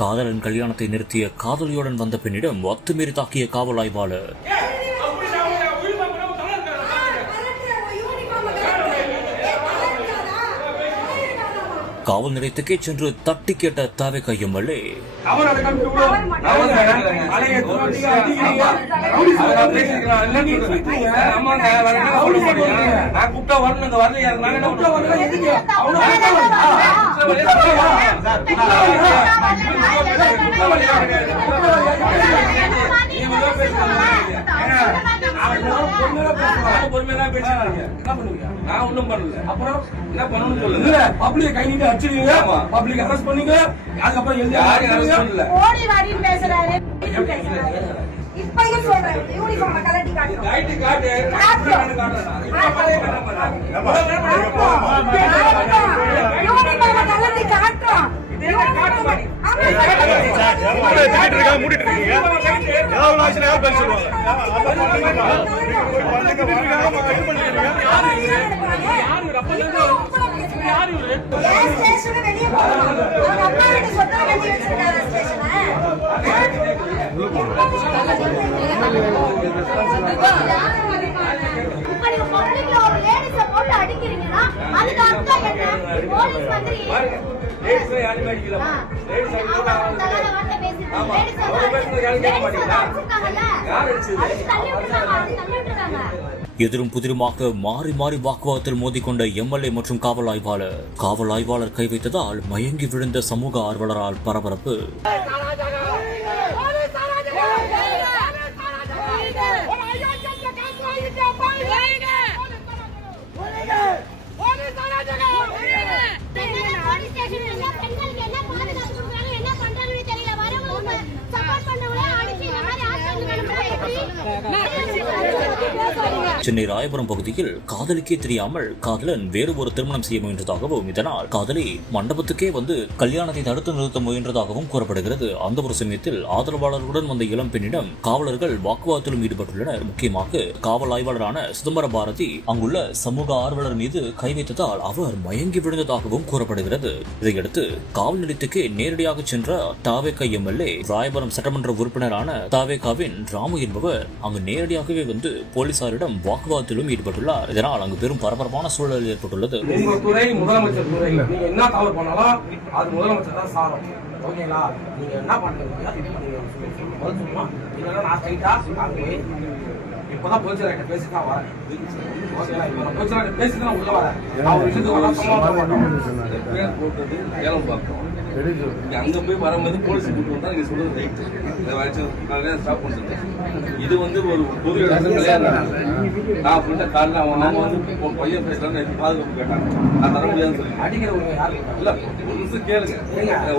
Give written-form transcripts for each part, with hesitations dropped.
காதலன் கல்யாணத்தை நிறுத்திய காதலியுடன் வந்த பெண்ணிடம் அத்துமீறி தாக்கிய காவல் ஆய்வாளர். காவல் நிலையத்துக்கே சென்று தட்டி கேட்ட தாவேகா எம்எல்ஏ. எதிரும் புதிருமாக மாறி மாறி வாக்குவாதத்தில் மோதிக்கொண்ட எம்எல்ஏ மற்றும் காவல் ஆய்வாளர். காவல் ஆய்வாளர் கை வைத்ததால் மயங்கி விழுந்த சமூக ஆர்வலரால் பரபரப்பு. சென்னை ராயபுரம் பகுதியில் காதலிக்கே தெரியாமல் காதலன் வேறு ஒரு திருமணம் செய்ய முயன்றதாகவும் இதனால் காதலி மண்டபத்துக்கே வந்து கல்யாணத்தை தடுத்து நிறுத்த முயன்றதாகவும் கூறப்படுகிறது. அந்த ஒரு சமயத்தில் ஆதரவாளர்களுடன் வந்த இளம் பெண்ணிடம் காவலர்கள் வாக்குவாதத்திலும் ஈடுபட்டுள்ளனர். முக்கியமாக காவல் ஆய்வாளரான சிதம்பர பாரதி அங்குள்ள சமூக ஆர்வலர் மீது கை வைத்ததால் அவர் மயங்கி விழுந்ததாகவும் கூறப்படுகிறது. இதையடுத்து காவல் நிலையத்துக்கே நேரடியாக சென்ற தாவேகா எம்எல்ஏ ராயபுரம் சட்டமன்ற உறுப்பினரான தாவேகாவின் ராமு என்பவர் அங்கு நேரடியாகவே வந்து போலீசாரிடம் வாக்குவாதத்திலும் ஈடுபட்டுள்ளார். இதனால் அங்கு பெரும் பரபரப்பான சூழல் ஏற்பட்டுள்ளது. உங்க துறை முதலமைச்சர் துறை, நீங்க என்ன தவறு பண்ணாலும் அது முதலமைச்சர் தான் சாரும். ஓகேங்களா? நீங்க என்ன பண்றீங்க இப்பதான் போலீசார் பேசிதான் வரேன். போலீசார் பேசிதான் உள்ள வரேன். அங்க போய் வரும்போது போலீஸ் கூட்டு சொல்றது ரைட் ஸ்டாப் பண்ணிட்டு இது வந்து ஒரு பொது கல்யாணம் நான் அப்படின்ட்டு காலையில் அவங்க வந்து பையன் பேசுறாங்க பாதுகாப்பு கேட்டாங்க. நான் தர முடியாதுன்னு சொல்லி அடிக்கிற இல்ல ஒரு நிமிஷம் கேளுங்க.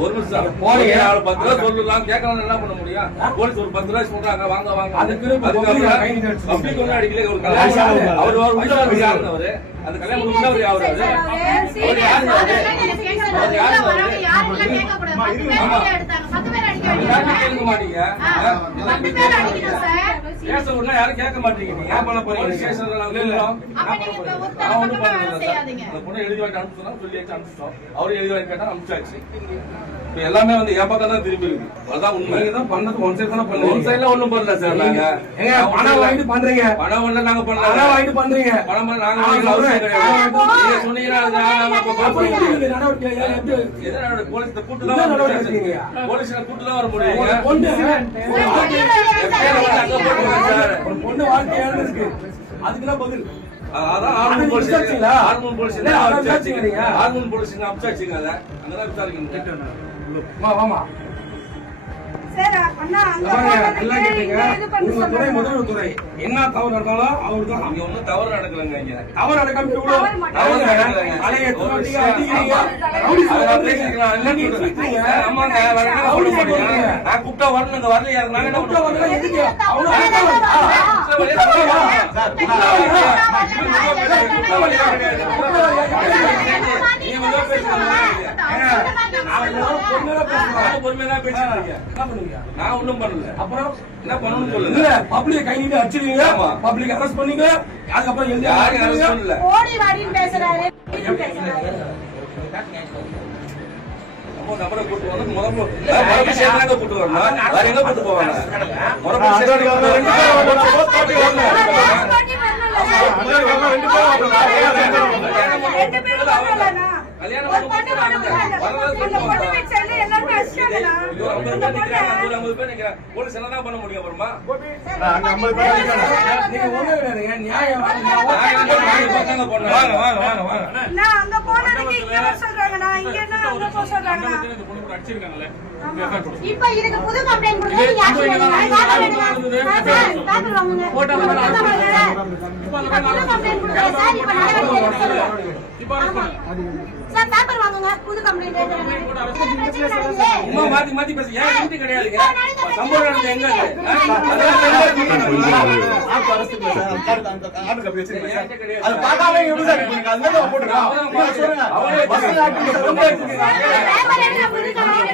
ஒரு நிமிஷம் போலீஸ் 10 ரூபா சொல்லலாம் கேட்கலாம் என்ன பண்ண முடியும்? போலீஸ் ஒரு 10 ரூபாய் சொல்றாங்க வாங்க வாங்க அதுக்கு பப்ளிக் ஒன்றும் அடிக்கல. ஒரு கல்யாணம் அவர் அவரு அந்த கல்யாணம் யாரும் கேட்க மாட்டீங்க. எழுதி வாங்கி அனுப்பிச்சோம் சொல்லியாச்சு அனுப்பிச்சிட்டோம். அவரு எழுதி வாங்கி கேட்டா அனுப்பிச்சாச்சு. எல்லாமே வந்து என் பக்கம் தான் திரும்பி இருக்கு. அதான் உண்மை தான் பண்ணது. ஒன் சைட் தானே பண்ணல. ஒன் சைட்ல ஒண்ணும் பண்ணல சார். நாங்க பணம் வாங்கிட்டு பண்றீங்க. பணம் வரல நாங்க பண்ணல. பணம் வாங்கிட்டு பண்றீங்க. பணம் நாங்க சொன்னீங்கன்னா போலீஸ் கூட்டு தான் போலீஸ் கூட்டு தான் வர முடியும். பொண்ணு வாழ்க்கை இருக்கு. அதுக்குதான் பதில். அதான் ஹார்மோன் போலீஸ் அப்சாச்சுங்க. அதை அங்கதான் விசாரிக்கணும். வாமா துறை என்ன தவறு நடந்தாலும் அவருதான். அங்க ஒன்னும் தவறு நடக்கலங்க. இங்க தவறு நடக்காம கூப்பிட்டா வரணும். வரலையா பொறுமையா பேசுறீங்க. நான் ஒண்ணும் பண்ணல. அப்புறம் என்ன பண்ணணும்னு சொல்லுங்க. பப்ளிக் கை நீட்டி அடிச்சிருக்கீங்க. பப்ளிக் அரெஸ்ட் பண்ணீங்க. அதுக்கப்புறம் யாரும் அரெஸ்ட் பண்ணல. அப்போ நம்பரை கூட்டு வந்து முறை சேர்ந்தாங்க கூட்டு வரணும். வேற எங்க கூட்டு போவாங்க? முறை போலீஸ் என்ன பண்ண முடியும் அப்புறமா? இப்ப இதுக்கு புது கம்ப்ளைண்ட் சார் பேப்பர் வாங்குங்க புது கம்ப்ளைண்ட் மாத்தி மாத்தி பேச ஏன் வீட்டு கிடையாதுங்க சம்பளம் நடந்து எங்க அது பார்க்காம எப்படி சார் நீங்க அதுல போட்டுருக்கோம் பேப்பர் என்ன புது கம்ப்ளைண்ட்